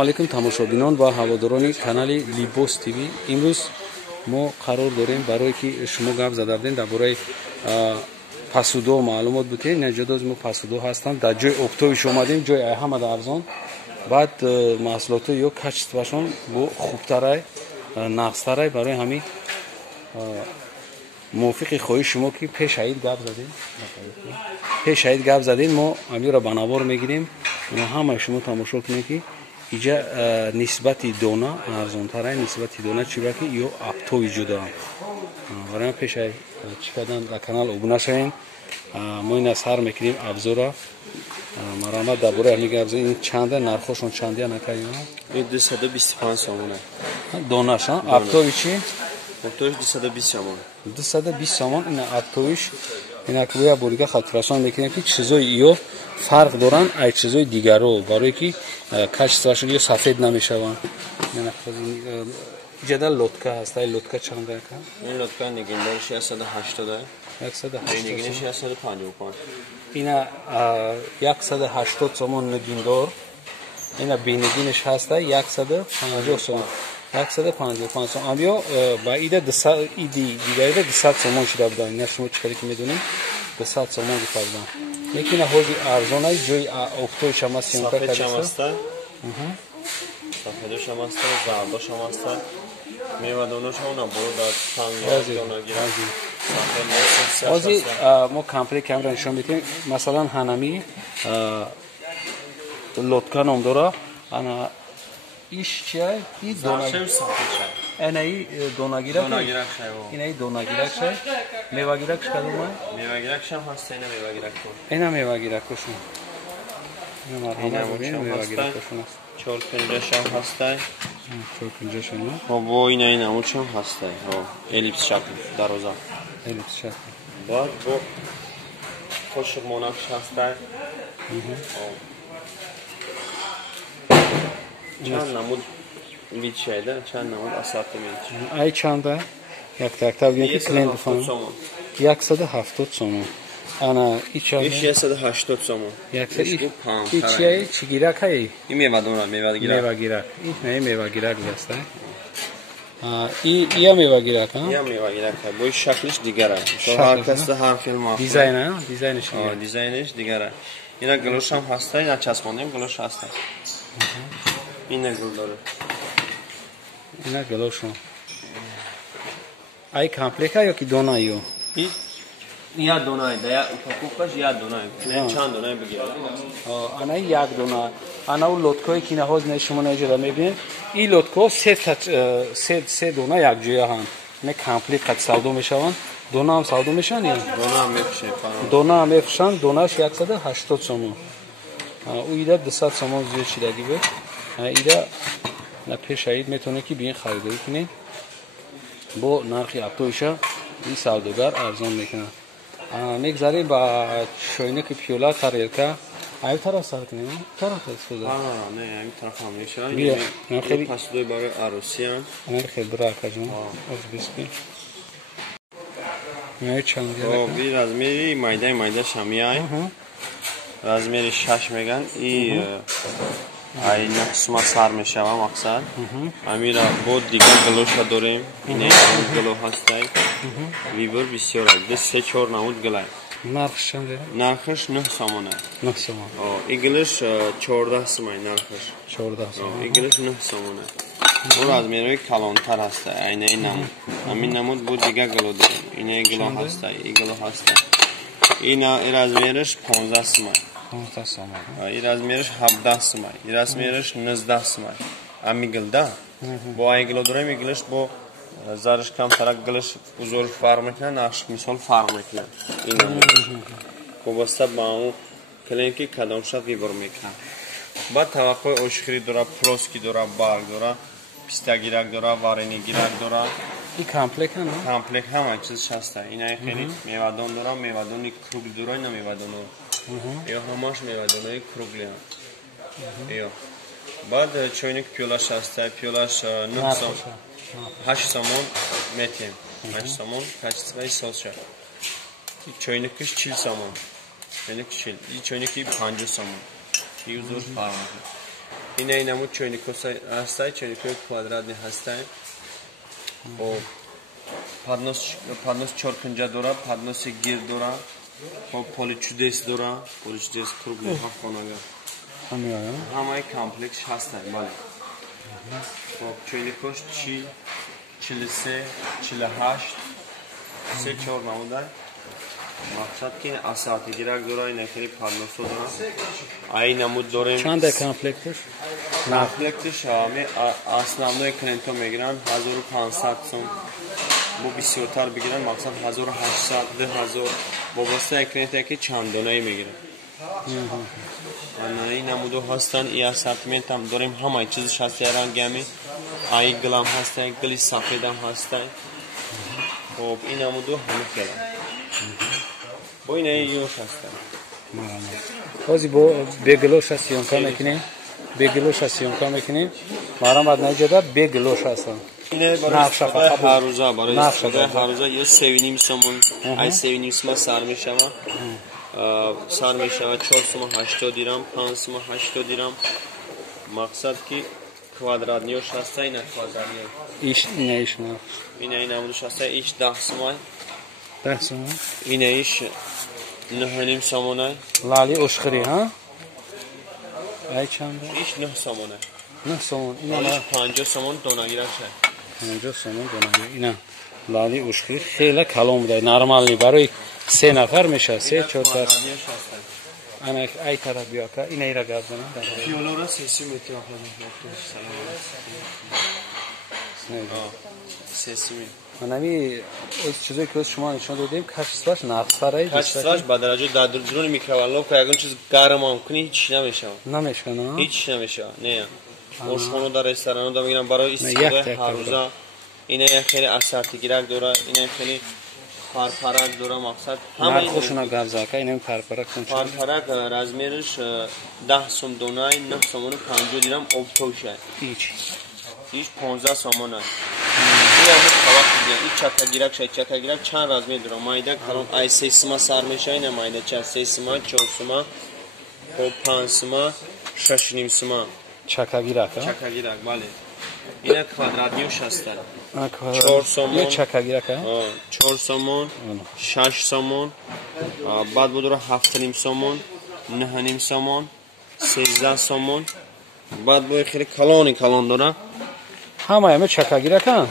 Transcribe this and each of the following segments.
Ассалому алейкум тамошобинон ва ҳаводорони канали Libos TV. Имрӯз мо қарор дорем барое ки шумо гап задардем дар бораи пасудо маълумот бутем. Наҷодоз мо пасудо ҳастам. Дар ҷои оптовиш омадем, ҷои ҳамада арзон. Баъд маҳсулото ё качествашон бо хубтарай, нақстарай барои ҳамин мувофиқи хоҳиш шумо ки пешаид гап задем, мо ҳамиро ба навор мегирем. Ҳама шумо тамошо кунед ки иҷа нисбати дона арзонтарай, нисбати дона чибаки ё аптови ҷудо. Барои пешаид чӣ кардан дар канал обуна шавем. Мо ина сар мекунем абзора. Марамат дар бораи ҳамин гап задем. Ин чанда нархошон чандия накардем? 225 сомон. Донаша аптови чи? Аптовиш 220 сомон. 220 сомон ина аптовиш. Ина ки бояд борига хатирашон мекунем ки чизои ё фарқ доранд ай чизои дигаро, барое ки качествашон ё сафед намешаванд. Иҷада лотка ҳаст. Ай лотка чанда яка? Ин лотка нигиндориш 180. 180. Нигиниш 155. Ина 180 сомон нигиндор. Ина бенигиниш ҳаст 150 сомон. 155 сомон. Амё ба ида 200 дигарида 200 сомон шуда буд. Ина шумо чӣ карӣ ки медонем? 200 сомон гуфта буданд. Лекин ҳозир арзонай ҷои офтои шама сиёнка кардиста. Сафедош ҳам аст, зардош ҳам аст. Мевадонош ҳам набуд дар танг дона гирад. Ҳозир мо комплект камера нишон медиҳем. Масалан ҳанами лотка ном дора. Ана иш чия? И донагирак. Энаи донагирак. Инаи донагирак шай. Мевагирак шкадумай? Мевагирак шам ҳаст, ина мевагирак. Ина мевагиракошун. Ина марҳамат бубин мевагиракошун аст. 450 шам ҳастай. 450 шам. Бо ина намуд шам ҳастай. Эллипс шакл, дароза. Эллипс шакл. Баъд бо қошиқ монакш ҳастай. Чанд намуд вичайда, чанд намуд асортимент. Ай чанда? Як такта бигем ки клиент бифаҳмад. 170 сомон. Ана ича 180 сомон. Ича чигирак ҳай? Ин мевадона, мевагирак. Мевагирак. Ин не мевагирак даста. Ия мевагирак, а? Ия мевагирак. Бо шаклиш дигара. Ҳар каста ҳар хел маъқул. Дизайн, а? Дизайниш. Дизайниш дигара. Ина глош ҳам ҳаста, ина часпондем глош ҳаста. Ина гул дора. Ина глош. Ай комплека ё ки дона ё? Я донай, да я упаковкаш я донай. Чанд донай бигира. Ана як дона. Ана у лоткои ки наҳоз не шумо наҷода мебинед. И лотко се дона як ҷоя ҳам. Не комплект қад савдо мешаванд. Дона ҳам савдо мешаванд ё? Дона ҳам мефушем. Дона ҳам мефушанд. Донаш 180 сомон. У ида 200 сомон зиёд шидагӣ буд. Ида на пешаид метавонед ки биин харидорӣ кунед. Бо нархи аптоиша ин савдогар арзон мекунад. Мегзарем ба шойнаки пиёла тарелка. Ай тараф сар кунем? Тараф истифода. Не, ин тараф ҳам мешавад. Бия, хеле пасудои барои аросиам. Ана хеле бракаҷон. Оз биски. Не чанд я. Би размери майда шамиай. Размери 6 меган. И ай нақсма сар мешава мақсад. Амира бо дигар глоша дорем. Ин гло ҳастай. Вибор бисёр аст. 3-4 намуд глай. Нархш чанде? Нархш 9 сомон аст. 9 сомон. Иглиш 14 сомон нархш. 14 сомон. Иглиш 9 сомон аст. Бо размери калонтар ҳастай. Айнаи намуд. Амин намуд бо дигар гло дорем. Ина гло ҳастай, игло ҳастай. Ина размериш 15 сомон. 15 сомон. И размериш 17 сомон. И размериш 19 сомон. Амиглда. Бо айгло дорем иглиш бо зариш камтарак глиш узор фарқ мекунад, нақш мисол фарқ мекунад. Ина вобаста ба он клиенти кадомша вибор мекунад. Баъд таваққуи ошхири дора, плоски дора, барг дора, пистагирак дора, варенигирак дора. И комплект ҳам? Комплект ҳама чиз ҳаста. Ина хеле мевадон дора, мевадони круг дора, ина мевадоно. Ё ҳамаш мевадонои кругли ҳам. Ё. Баъд чойник пиёлаш ҳаста, пиёлаш 9 сомон. 8 сомон метем. 8 сомон качествои созша. Чойникиш 40 сомон. Чойник 40. И чойники 50 сомон. И узор фарқ. اینمو چوینیکوس هستای چوینیکوی کوادراتنی هستای و پادنوس چورکنجا دورا پادنوس گیر دورا و پولیچودس دورا پولیچودس کروگلی هاخوناگا همه کامپلکس هستن بله و چوینیکوس 43 48 34 نمودن مقصد که اساتی گیرک دورا این خیلی پادنوسو دورا ای نمود دوریم چند کامپلکتش؟ کامپلکتش همه основной клиентو میگیرن 1500 сом bu بسیارتر بگیرن مقصد 1800 2000 وابسته کلینتی که چند دونایی میگیرن این نمودو هستن ای اسارتمنت هم داریم همه چیزش هست رنگی همی ای گلام هستن گلی سفید هم هستن خب این نمودو همه خیلی با این ایوش هستن بازی با بگلوش هست یونکا میکنیم بگلوش هست یونکا میکنیم مارم بعد نجدا بگلوش هستن اینه برای هر روزا برای هر روزا یه 3.5 سومون ای 3.5 سوم سر میشه سر میشه 4 سوم 80 دیرم 5 سوم 80 دیرم مقصد که کوادرات نیوش هست اینه کوادرات ایش اینه ایش نه اینه نمودش هست ایش 10 سوم 10 سوم اینه ایش 9.5 سومونه لالی اشخری ها ای چنده ایش 9 سومونه 9 سومون اینا 50 سومون دونگیره شه 50 سومون دونگیره اینا لالی اشخری خیلی کلام بوده نرمالی برای 3 نفر میشه 3 4 تا انا ای طرف بیا که این ایرا گردن پیولورا 3 متر منمی از چیزی که شما نشون دادیم کشستاش نقصره کشستاش با درجه درون میکروالوف که اگه چیز گرم هم کنی هیچ نمیشه نمیشه نه هیچ نمیشه نه آشخانه در رستوران دا میگیرن برای استفاده هر روزا اینه خیلی اسارتی گیرک دوره اینه خیلی پرپرک دوره مقصد همه خوشونا گرزاکه اینه پرپرک پرپرک رزمیرش 10 سوم دونای 9 سومون 50 دیرم اوبتوشه هیچ 15 سومون هست این همه خواهد دیگه این چکا گیرک چند رزمیر دوره مایده کلون ای 3 سوم سر میشه اینه مایده چه 3 سوم 4 سوم 5 سوم 6.5 سوم چکا گیرک بله اینه کوادرات نیوش هستن 4 سومون یه چکا گیرک 4 سومون 6 سومون بعد بودو 7.5 سومون 9.5 سومون 13 سومون بعد بود خیلی کلان داره همه چکا گیرک ها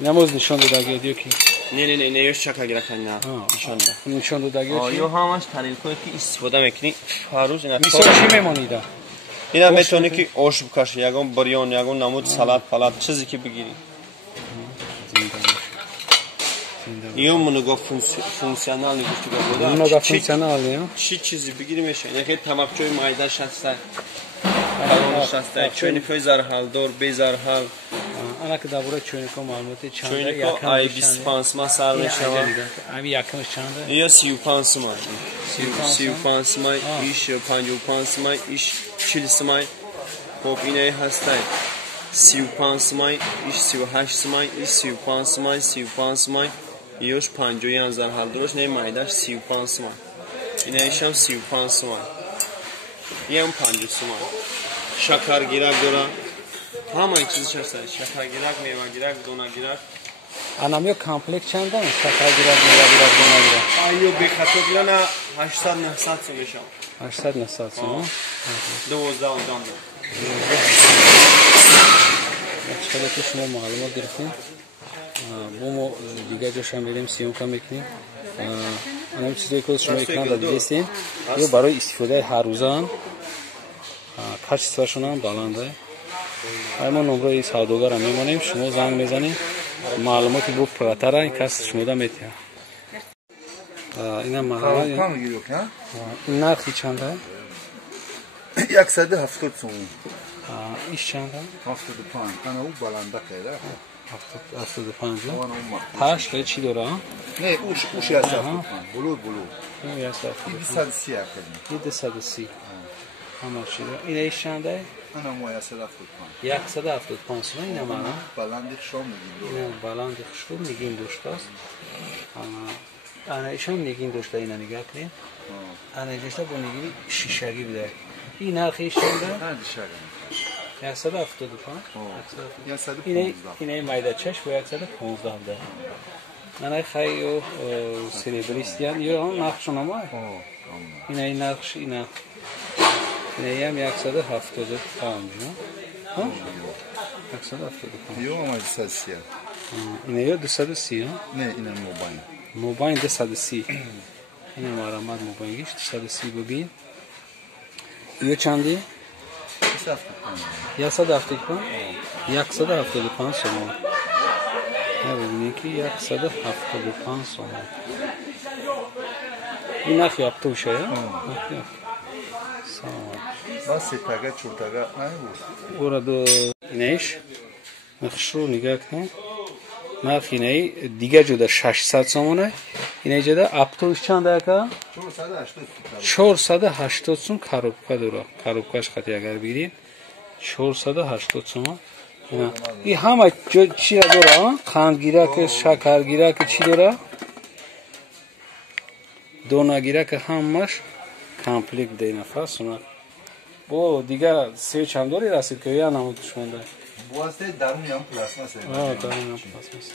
نموز نشان دادگی دیو کی نه یه چکا گیرک نه نشان دادگی یا همش طریقی که استفاده میکنی هر روز اینا میشه چی میمونیده اینا میتونی که آش بکشی یگون بریان یگون نمود سالاد پلات چیزی که بگیری یه منوگا فونکسیونال نیست که منوگا فونکسیونال چی چیزی بگیری میشه اینه که تماپچوی مایداش هست کلونش هست چونیکوی زرحال دور بیزرحال انا که دبور چونیکو معلوماتی چنده چونیکو ای 25 ما سر میشه ابی یکمش چنده یا 35 ما 35 ما ایش 55 ما ایش 40 ما خب اینه هستن 35 ما ایش 38 ما ایش 35 ما ایش 50 زرحال دورش نه مایداش 35 ما اینه ایشم 35 ما یم 50 ما شکر گیرک داره همه این چیزش هست شکر گیرک میوه گیرک دونا گیرک انامیو کامپلکس چنده شکر گیرک میوه گیرک دونا گیرک ایو بخاطر بیانا 800 900 سو میشم 800 900 سو 12 اونجا چقدر که شما معلومات گرفتیم بومو دیگه جاش هم بریم سیوم میکنیم انا چیزی که شما اکران دادید یه برای استفاده هر روزان کشتی‌هاشون هم بالنده ما نمره سوداگر هم میمونیم شما زنگ میزنیم معلوماتی بود پراتر این کس شما دا میتیم این هم معلومات این نرخی چنده؟ 170 سوم ایش چنده؟ 75 انا او بالنده خیلی 75 تاش که چی داره؟ نه اوش 75 بلور این 230 این 230 همه چی داره این ایش چنده؟ انا مو 175 175 سوم این هم بالنده شام میگیم این بالنده خشکو میگیم دوشت است انا ایشان نگین دوشت اینا نگاه کنیم انا ایشتا با نگین شیشگی بوده این نرخیش چنده؟ نه دیشب 175. یا 115 اینه مایداچش با 115. من خیلی سریبریستیان یا آن نقش نماه. اینه نقش اینه. اینه هم 175 نه؟ 175. یا ما 230 اینه یا 230 ها؟ نه اینه موبایل موبایل 230 اینه مرامت موبایلش 230 ببین یا چندی؟ 175 175 سوم ببینید که 175 سوم این نخی اپتوشه یا؟ بس تاگه چورتاگه نه بود burada اینش نقش رو نگاه کن نرخ اینه دیگه جدا 600 سومونه اینه جدا اپتوش چنده که 480 سوم коробка داره коробкаш خطی اگر بگیرین 480 سوم این همه چی داره قندگیرک شکرگیرک چی داره دونگیرک همش کامپلیت ده نفس با دیگه سه چند دوری رسید که یا نمودش مونده واسه درون هم پلاسما است درون هم پلاسما است